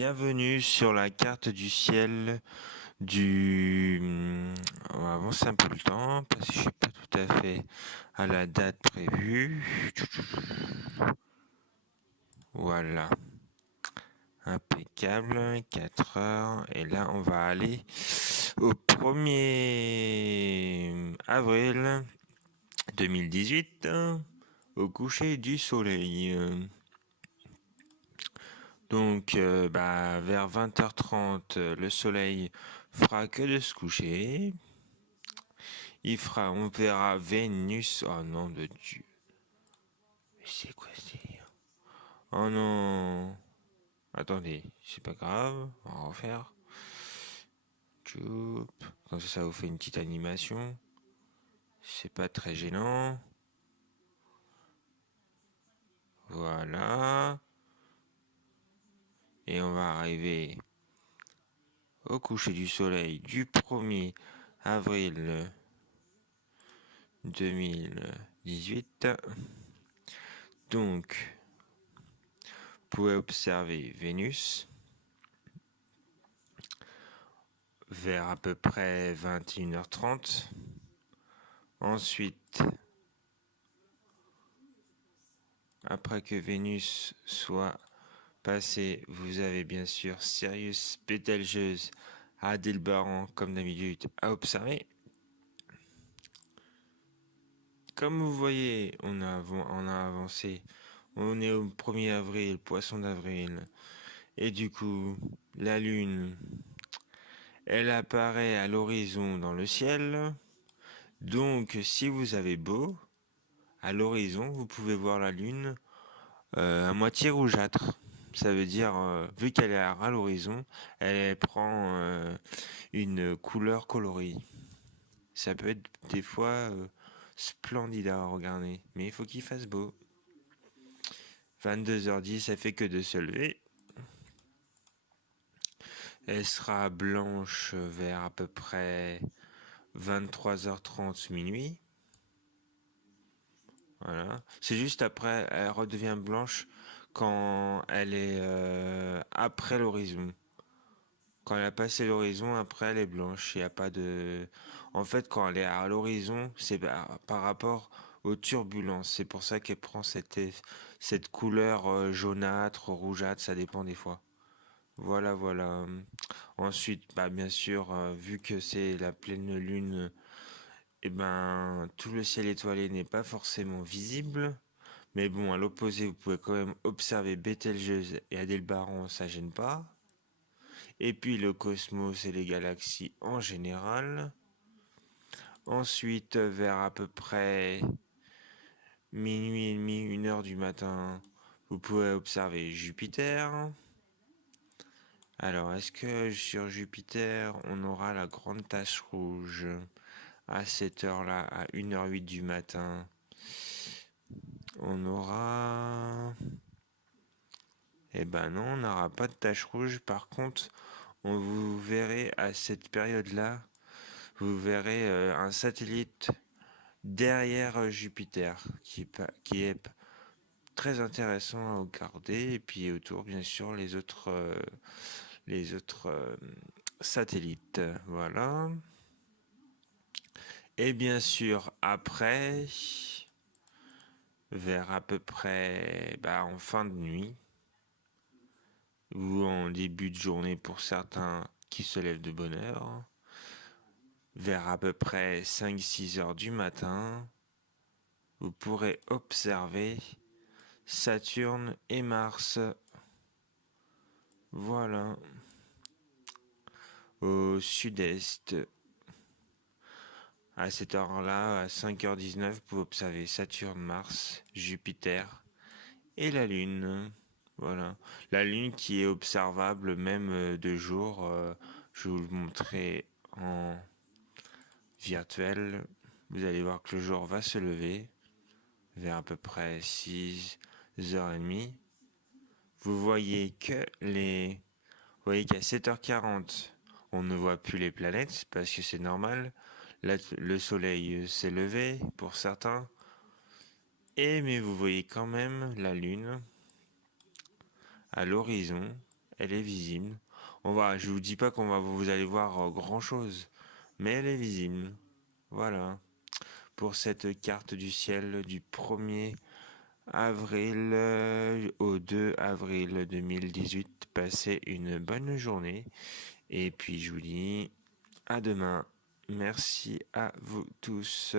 Bienvenue sur la carte du ciel du... On va avancer un peu le temps parce que je suis pas tout à fait à la date prévue. Voilà. Impeccable. 4 heures. Et là, on va aller au 1er avril 2018 au coucher du soleil. Donc, vers 20h30, le soleil fera que de se coucher. On verra Vénus. Oh non, de Dieu. Mais c'est quoi ce délire? Oh non. Attendez, c'est pas grave. On va refaire. Tchoup. Comme ça vous fait une petite animation. C'est pas très gênant. Voilà. Et on va arriver au coucher du soleil du 1er avril 2018. Donc, vous pouvez observer Vénus vers à peu près 21h30. Ensuite, après que Vénus soit passée, vous avez bien sûr Sirius, Bételgeuse, Aldébaran, comme d'habitude, à observer. Comme vous voyez, on a avancé. On est au 1er avril, poisson d'avril. Et du coup, la Lune, elle apparaît à l'horizon dans le ciel. Donc, si vous avez beau, à l'horizon, vous pouvez voir la Lune à moitié rougeâtre. Ça veut dire, vu qu'elle est à l'horizon, elle prend une couleur colorée. Ça peut être des fois splendide à regarder, mais il faut qu'il fasse beau. 22h10, ça fait que de se lever. Elle sera blanche vers à peu près 23h30 minuit. Voilà. C'est juste après, elle redevient blanche quand elle est après l'horizon. Quand elle a passé l'horizon, après elle est blanche. Il y a pas de. En fait, quand elle est à l'horizon, c'est par rapport aux turbulences. C'est pour ça qu'elle prend cette couleur jaunâtre, rougeâtre, ça dépend des fois. Voilà, voilà. Ensuite, bien sûr, vu que c'est la pleine lune, tout le ciel étoilé n'est pas forcément visible. Mais bon, à l'opposé, vous pouvez quand même observer Bételgeuse et Aldébaran, ça gêne pas. Et puis le cosmos et les galaxies en général. Ensuite, vers à peu près minuit et demi, 1 heure du matin, vous pouvez observer Jupiter. Alors, est-ce que sur Jupiter, on aura la grande tache rouge à cette heure-là, à 1h08 du matin? On aura... Eh ben non, on n'aura pas de tache rouge. Par contre, vous verrez à cette période-là, vous verrez un satellite derrière Jupiter qui est très intéressant à regarder. Et puis autour, bien sûr, les autres satellites. Voilà. Et bien sûr, après, vers à peu près en fin de nuit, ou en début de journée pour certains qui se lèvent de bonne heure, vers à peu près 5-6 heures du matin, vous pourrez observer Saturne et Mars. Voilà. Au sud-est. À cette heure-là, à 5h19, vous pouvez observer Saturne, Mars, Jupiter et la Lune. Voilà. La Lune qui est observable même de jour. Je vais vous le montrer en virtuel. Vous allez voir que le jour va se lever vers à peu près 6h30. Vous voyez qu'à 7h40, on ne voit plus les planètes parce que c'est normal. Là, le soleil s'est levé pour certains. Mais vous voyez quand même la Lune à l'horizon. elle est visible. Je vous dis pas vous allez voir grand chose, mais elle est visible. Voilà. Pour cette carte du ciel du 1er avril au 2 avril 2018. Passez une bonne journée. Et puis je vous dis à demain. Merci à vous tous.